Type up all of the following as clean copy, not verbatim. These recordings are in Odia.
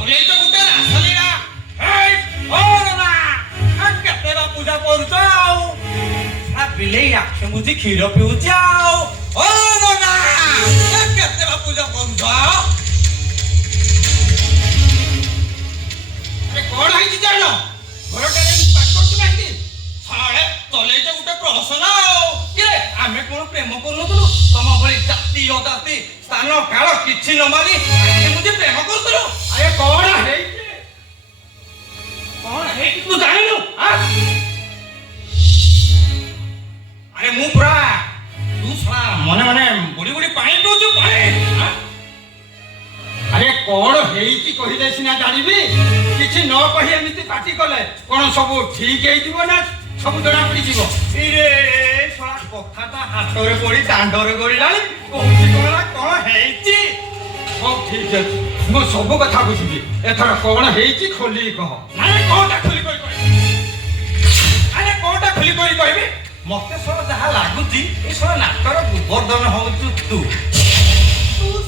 ତମେ ତ ଗୋଟେ ରାସଲୀଳା ହେଇ ଓ ନା କେତେ ବା ପୂଜା କରୁଛ ଆଉ ବିଲେଇ ଆଖି ବୁଝି କ୍ଷୀର ପିଉଛି ଆଉ ଓ ନା କେତେ ବା ପୂଜା କରୁଛ ଆରେ କଣ ହେଇଛି ଜାଣ ଘରଟାରେ ପାଠ କରୁଛୁ କାହିଁକି ସାଳେ ଚଲେଇଛ ଗୋଟେ ପ୍ରହସନ ଆଉ କିରେ ଆମେ କଣ ପ୍ରେମ କରୁନଥିଲୁ ତମ ଭଳି ଜାତି ଅଜାତି ସ୍ଥାନ କାଳ କିଛି ନ ମାନି ଏମିତି ପ୍ରେମ କରୁଥିଲୁ ଆରେ କଣ ହେଇଛି ତୁ ଜାଣିନୁ ଆରେ ମୁଁ ପୁରା ତୁ ଶଳା ମନେ ମନେ ବୁଡ଼ି ବୁଡ଼ି ପାଣି ପିଉଛୁ ପାଣି ଆରେ କଣ ହେଇଛି କହିଲେ ସିନା ଜାଣିବି କିଛି ନ କହି ଏମିତି ପାଟି କଲେ କଣ ସବୁ ଠିକ ହେଇଯିବ ନା ସବୁ ଜଣା ପଡ଼ିଯିବ ଇରେ ଶଳା କଥାଟା ହାତରେ ପଡ଼ି ଦାଣ୍ଡରେ ଗଡ଼ିଲାଣି କହୁଛି କଣ ହେଇଛି ହଉ ଠିକ ଅଛି ମୁଁ ସବୁ କଥା ବୁଝିବି ଏଥର କଣ ହେଇଛି ଖୋଲି କହ ନାଇଁ କଣଟା ଖୋଲି କରି କହିବି ଆରେ କଣଟା ଖୋଲି କରି କହିବି ମତେ ଶଳା ଯାହା ଲାଗୁଛି ଏ ଶଳା ନାଟର ଗୋବର୍ଦ୍ଧନ ହଉଛୁ ତୁ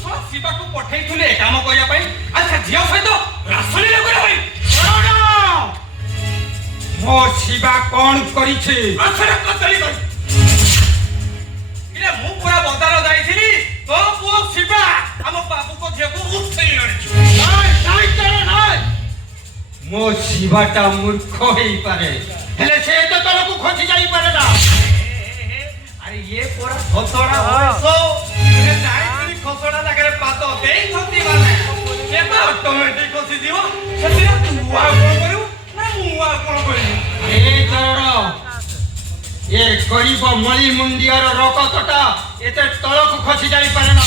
ଶଳା ଶିବାକୁ ପଠେଇଥିଲୁ ଏ କାମ କରିବା ପାଇଁ ଆଚ୍ଛା ଝିଅ ସହିତ ରାସଲୀଳା କରିବା ପାଇଁ ମୋ ଶିବା କଣ କରିଛି ମୁଁ ପୁରା ବଜାର ଯାଇଥିଲି ତୋ ପୁଅ ଶିବା ଆମ ବାବୁଙ୍କ ଝିଅକୁ ଉଠେଇ ଆଣିଛି ମୋ ଶିବାଟା ମୂର୍ଖ ହେଇପାରେ ହେଲେ ସେ ତ ତଳକୁ ଖସି ଯାଇପାରେ ନା ଆରେ ଇଏ ପୁରା ଖସଡ଼ା ବୟସ ଯାଇଥିଲି ଖସଡ଼ା ଜାଗାରେ ପାଦ ଦେଇଛନ୍ତି ମାନେ ଏବେ ଅଟୋମେଟିକ ଖସିଯିବ ସେଥିରେ ତୁ ଆଉ କଣ କରିବୁ ନା ମୁଁ ଆଉ କଣ କରିବି ଏ ଚରଣ ଏ ଗରିବ ମଳି ମୁଣ୍ଡିଆର ରକତଟା ଏତେ ତଳକୁ ଖସି ଯାଇପାରେ ନା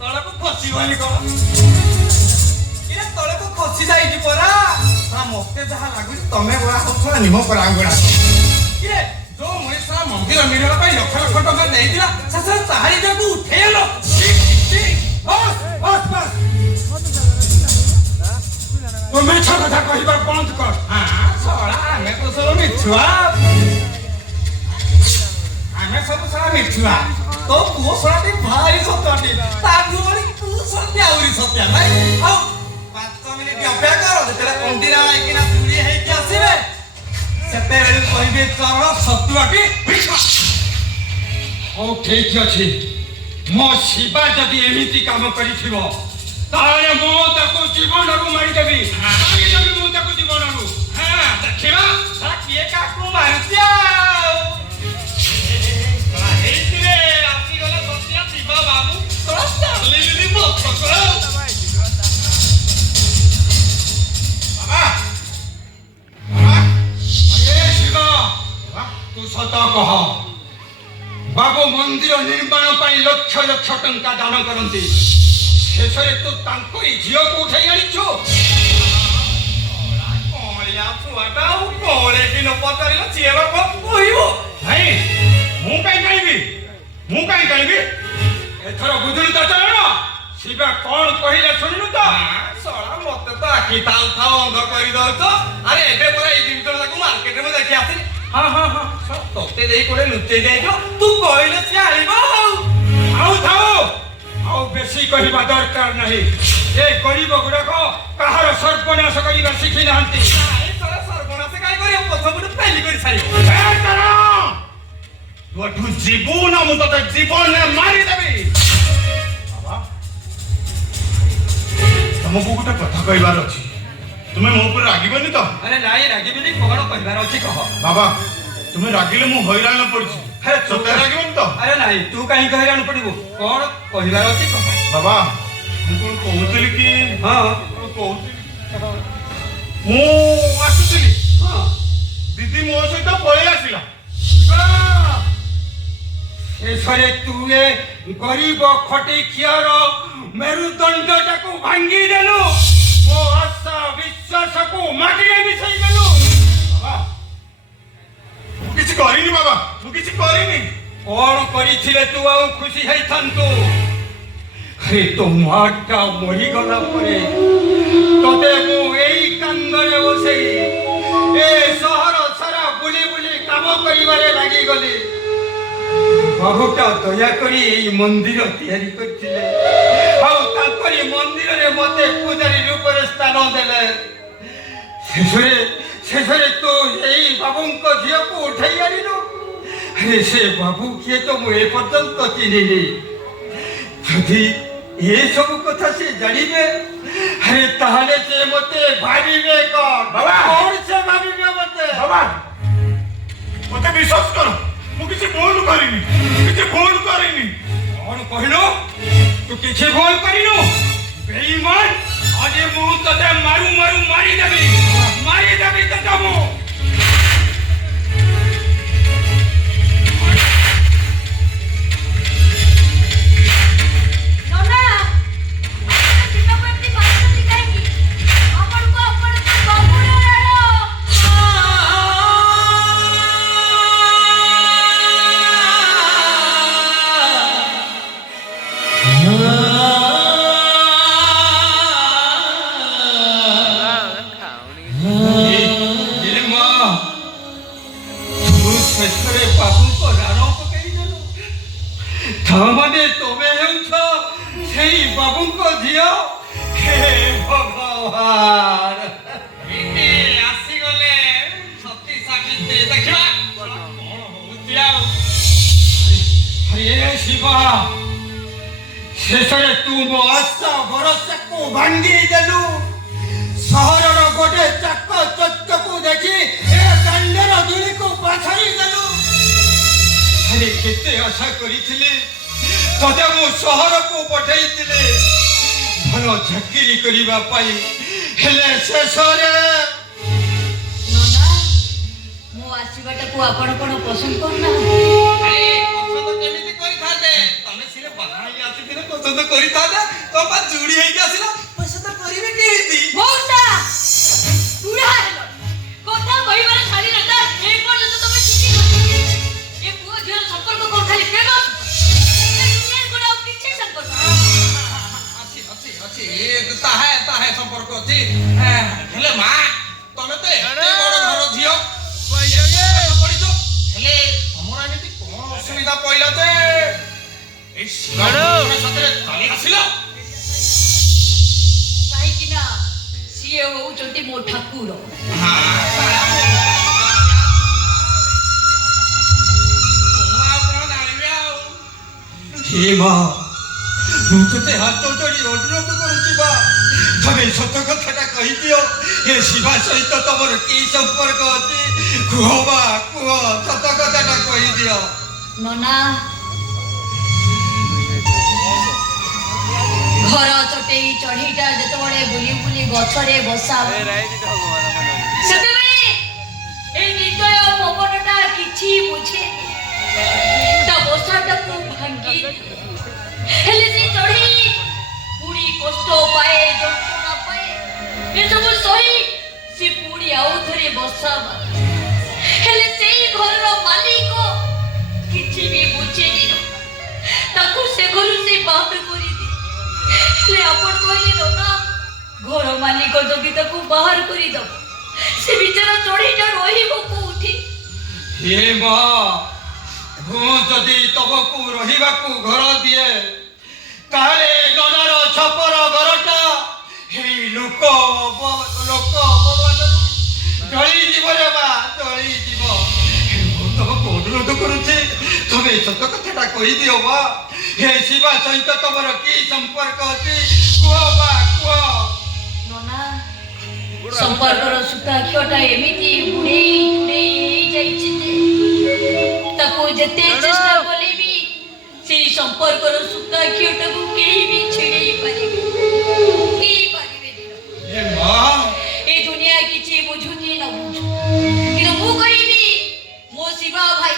ତଳକୁ ଖସିବନି କଣ ତଳକୁ ଖସି ଯାଇଛି ପରା ମତେ ଯାହା ଲାଗୁଛି ତମେ ଗୁଡା ହଉଛ ନିମ ପରା ଗୁଡା ଯୋଉ ମଣିଷ ମନ୍ଦିର ନିର୍ମାଣ ପାଇଁ ଲକ୍ଷ ଲକ୍ଷ ଟଙ୍କା ନେଇଥିଲା ଶେଷରେ ତାହାରି ଯାକୁ ଉଠେଇଲ ତମେ ମିଛ କଥା କହିବା ବନ୍ଦ କର ଆମେ ତ ସବୁ ମିଛୁଆ ଆମେ ସବୁ ସାରା ମିଛୁଆ ତୋ ପୁଅ ସରାଟି ଭାରି ସତ୍ୟଟି ତାଠୁ ବଳି ତୁ ସତ୍ୟ ଆହୁରି ସତ୍ୟ ନାଇଁ ଆଉ 5 ମିନିଟ୍ ଅପେକ୍ଷା କର ଯେତେବେଳେ କଣ୍ଡିରା ହେଇକିନା ଚୁଡ଼ି ହେଇକି ଆସିବେ ସେତେବେଳେ କହିବେ ଚରଣ ସତ୍ୟଟି ହଉ ଠିକ ଅଛି ମୋ ଶିବା ଯଦି ଏମିତି କାମ କରିଥିବ ତାହେଲେ ମୁଁ ତାକୁ ଜୀବନରୁ ମାରିଦେବି ମୁଁ ତାକୁ ଜୀବନରୁ ଦେଖିବା କିଏ କାହାକୁ ମାରୁଛି ଆଉ ହେଇଥିରେ ଆସିଗଲେ ସତ୍ୟା ଶିବା ବାବୁ ତୋର ଚାଲିଲି ତୁ ସତ କହ ବାବୁ ମନ୍ଦିର ନିର୍ମାଣ ପାଇଁ ଲକ୍ଷ ଲକ୍ଷ ଟଙ୍କା ଦାନ କରନ୍ତି ଶେଷରେ ତୁ ତାଙ୍କରି ଝିଅକୁ ଉଠାଇ ଆଣିଛୁ କଳିଆ ଛୁଆଟା ଆଉ କଳେଇକି ନ ପଚାରିଲ ସିଏ ବା କଣ କହିବ ନାଇଁ ମୁଁ କାହିଁ ଜାଣିବି ଏଥର ବୁଝୁନି ତ ଚରଣ ଶିବା କଣ କହିଲେ ଶୁଣିଲୁ ତ ଶଳା ମତେ ତ ଆଖି ଥାଉ ଥାଉ ଅନ୍ଧ କରିଦଉଛ ଆରେ ଏବେ ପରା ଏଇ ଜିନିଷ ତାକୁ ମାର୍କେଟରେ ମୁଁ ଦେଖି ଆସିଲି ହଁ ତତେ ଦେଇ କୋଡେ ଲୁଚେଇ ଦେଇଛ ତୁ କହିଲେ ସିଏ ଆଣିବ ଆଉ ଥାଉ ଆଉ ବେଶୀ କହିବା ଦରକାର ନାହିଁ ଏ ଗରିବ ଗୁଡାକ କାହାର ସର୍ବନାଶ କରିବା ଶିଖି ନାହାନ୍ତି ସର୍ବନାଶ କାହିଁ କରିବ ପଛପଟୁ ପେଲି କରି ସାରିବ ତୁ ଯିବୁ ନା ମୁଁ ତତେ ଜୀବନରେ ମାରିଦେବି ତମକୁ ଗୋଟେ କଥା କହିବାର ଅଛି ତୁମେ ମୋ ଉପରେ ରାଗିବନି ତ ଆରେ ନାଇଁ ରାଗିବିନି କଣ କହିବାର ଅଛି କହ ବାବା ତୁମେ ରାଗିଲେ ମୁଁ ହଇରାଣ ପଡୁଛି ସତରେ ରାଗିବନି ତ ଆରେ ନାଇଁ ତୁ କାହିଁକି ହଇରାଣ ପଡିବୁ କଣ କହିବାର ଅଛି କହ ବାବା ମୁଁ କଣ କହୁଥିଲି କି ମୁଁ ଆସୁଥିଲି ଦିଦି ମୋ ସହିତ ପଳେଇ ଆସିଲା ଶେଷରେ ତୁ ଏ ଗରିବ ଖଟି ଖିଆର ମେରୁଦଣ୍ଡଟାକୁ ଭାଙ୍ଗି ଦେଲୁ ମୋ ଆଶା ବିଶ୍ୱାସକୁ ମାଟିରେ ମିଶାଇ ଦେଲୁ କିଛି କରିନି ବାବା ମୁଁ କିଛି କରିନି କଣ କରିଥିଲେ ତୁ ଆଉ ଖୁସି ହେଇଥାନ୍ତୁ ଆରେ ତୋ ମାଟା ମରିଗଲା ପରେ ତତେ ମୁଁ ଏଇ କାନ୍ଦରେ ବସେଇ ଏ ସହର ସାରା ବୁଲି ବୁଲି କାମ କରିବାରେ ଲାଗିଗଲି ବହୁଟା ଦୟାକରି ଏଇ ମନ୍ଦିର ତିଆରି କରିଥିଲେ ଆଉ ତାଙ୍କରି ମନ୍ଦିରରେ ମତେ ପୂଜାରୀ ରୂପରେ ସ୍ଥାନ ଶେଷରେ ଶେଷରେ ତୁ ଏଇ ବାବୁଙ୍କ ଝିଅକୁ ଉଠାଇ ଆଣିଲୁ। ଆରେ ସେ ବାବୁ କିଏ ତ ମୁଁ ଏପର୍ଯ୍ୟନ୍ତ ଚିହ୍ନିନି। ଯଦି ଏସବୁ କଥା ସେ ଜାଣିବେ, ଆରେ ତାହେଲେ ସେ ମତେ ଭାବିବେ କଣ ସେ ଭାବିବେ ମତେ? ବାବା ମତେ ବିଶ୍ୱାସ କର, ମୁଁ କିଛି ଭୁଲ କରିନି, କିଛି ଭୁଲ କରିନି। କଣ କହିଲୁ? ତୁ କିଛି ଭୁଲ କରିନୁ? ବେଇମାନ, ଆଜି ମୁଁ ତତେ ମାରୁ ମାରୁ ମାରିଦେବି ତତେ ମୁଁ। ମାନେ ତମେ ହେଉଛ ସେଇ ବାବୁଙ୍କ ଝିଅ? ହେ ଭଗବାନ, ଆସିଗଲେ ସତୀ ସାବିତ୍ରୀ, ଦେଖିବା କଣ ହଉଛି ଆଉ। ହେ ଶିବା, ଶେଷରେ ତୁ ମୋ ଆଶା ଭରସାକୁ ଭାଙ୍ଗି ଦେଲୁ। ସହରର ଗୋଟେ ଚାକ ଚକ୍ୟକୁ ଦେଖି ଏ ଦାଣ୍ଡର ଧୂଳିକୁ ପାଛାଡ଼ି ଦେଲୁ। ଆରେ କେତେ ଆଶା କରିଥିଲି, ତତେ ମୁଁ ସହରକୁ ପଠେଇଥିଲି ଭଲ ଚାକିରି କରିବା ପାଇଁ, ହେଲେ ଶେଷରେ ମୋ ଆସିବାଟାକୁ ଆପଣ କଣ ପସନ୍ଦ କରୁନାହାନ୍ତି? ପସନ୍ଦ କେମିତି କରିଥାନ୍ତେ? ତମେ ସିନା ବାହା ହେଇ ଆସିଥିଲେ ପସନ୍ଦ କରିଥାନ୍ତେ, ତମ ପା ଯୁଡ଼ି ହେଇକି ଆସିଲା, ପସନ୍ଦ କରିବେ କେମିତି? ମଉସା ବୁଢା ହେଲ, କଥା କହିବାର ଛାଡ଼ି ନଥା। ଏ ପର୍ଯ୍ୟନ୍ତ ତମେ କିଛି କରିନି। ଏ ପୁଅ ଝିଅର ସମ୍ପର୍କ କଣ ଖାଲି ପ୍ରେମ? ତାହା ସମ୍ପର୍କ ଅଛି, ହେଲେ ମା ତମେ ତ ଏତେ ବଡ ଘର ଝିଅ ପଢିଛ, ହେଲେ ତମର ଏମିତି କଣ ଅସୁବିଧା ପଇଲା ଯେ ଏଇ ସାଥିରେ ଚାଲି ଆସିଲ? କାହିଁକି ନା ସିଏ ହଉଛନ୍ତି ମୋ ଠାକୁର। ହେ ମା, ମୁଁ ତତେ ହାତ ଯୋଡ଼ି ଅନୁରୋଧ କରୁଛି ବା, ତମେ ସତ କଥାଟା କହିଦିଅ। ଏ ଶିବା ସହିତ ତମର କି ସମ୍ପର୍କ ଅଛି? କୁହ ବା, କୁହ, ସତ କଥାଟା କହିଦିଅ। ନନା, ଘର ଚଟେଇ ଚଢ଼େଇଟା ଯେତେବେଳେ ବୁଲି ବୁଲି ଗଛରେ ବସା, ସେତେବେଳେ ଏଇ ନିର୍ଦ୍ଦୟ ପବନଟା କିଛି ବୁଝେନି, ତା ବସାଟାକୁ ଭାଙ୍ଗି ହେଲେ ସେ ଚଢ଼େଇ ପୁଣି କଷ୍ଟ ପାଏ, ଯନ୍ତ୍ରଣା ପାଏ, ଏସବୁ ସହି ସେ ପୁଣି ଆଉ ଥରେ ବସା ମାରେ। ହେଲେ ସେଇ ଘରର ମାଲିକ କିଛି ବି ବୁଝେନି, ତାକୁ ସେ ଘରୁ ସେ ବାହାର କରିଦିଏ। ହେଲେ ଆପଣ କହିଲେ ନା, ଘର ମାଲିକ ଯଦି ତାକୁ ବାହାର କରିଦବ, ସେ ବିଚାରା ଚଢ଼େଇଟା ରହିବ କୋଉଠି? ହେ ମା, ମୁଁ ଯଦି ତମକୁ ରହିବାକୁ ଘର ଦିଏ, ତାହେଲେ ନନାର ଛପର ଘରଟା ହେଇ ଲୋକ ଜଳିଯିବ ରେ ମା, ଜଳିଯିବ। ମୁଁ ତମକୁ ଅନୁରୋଧ କରୁଛି, ତମେ ସତ କଥାଟା କହିଦିଅ ମା। ହେ ଶିବା ସହିତ ତମର କି ସମ୍ପର୍କ ଅଛି? କୁହ ମା, କୁହ। ନନା, ସମ୍ପର୍କର ସୂତାକ୍ଷଟା ଏମିତି ବୁଡ଼େଇ ଟୁଡ଼େଇ ହେଇଯାଇଛି ଯେ ତାକୁ ଯେତେ ଚେଷ୍ଟା କଲେ ବି ସେଇ ସମ୍ପର୍କର ସୂତାକ୍ଷଟାକୁ କେହି ବି ଛିଡ଼େଇ ପାରିବେନି। ହେ ମା, ଏ ଦୁନିଆ କିଛି ବୁଝୁନି ନ ବୁଝୁ, କିନ୍ତୁ ମୁଁ କହିବି ମୋ ଶିବା ଭାଇ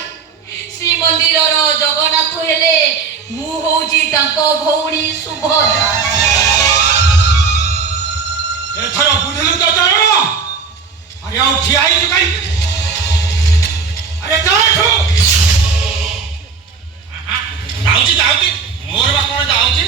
ଶ୍ରୀମନ୍ଦିରର ଜଗନ୍ନାଥ ହେଲେ ମୁଁ ହଉଛି ତାଙ୍କ ଭଉଣୀ ସୁଭଦ୍ରା। ଏଥର ବୁଝିଲୁ ତ ଚରଣ? ଆରେ ଆଉ ଠିଆ ହେଇଛୁ କାହିଁକି? ଆରେ ଯାଉଛୁ? ଯାଉଛି ମୋର ବା କଣ ଯାଉଛି?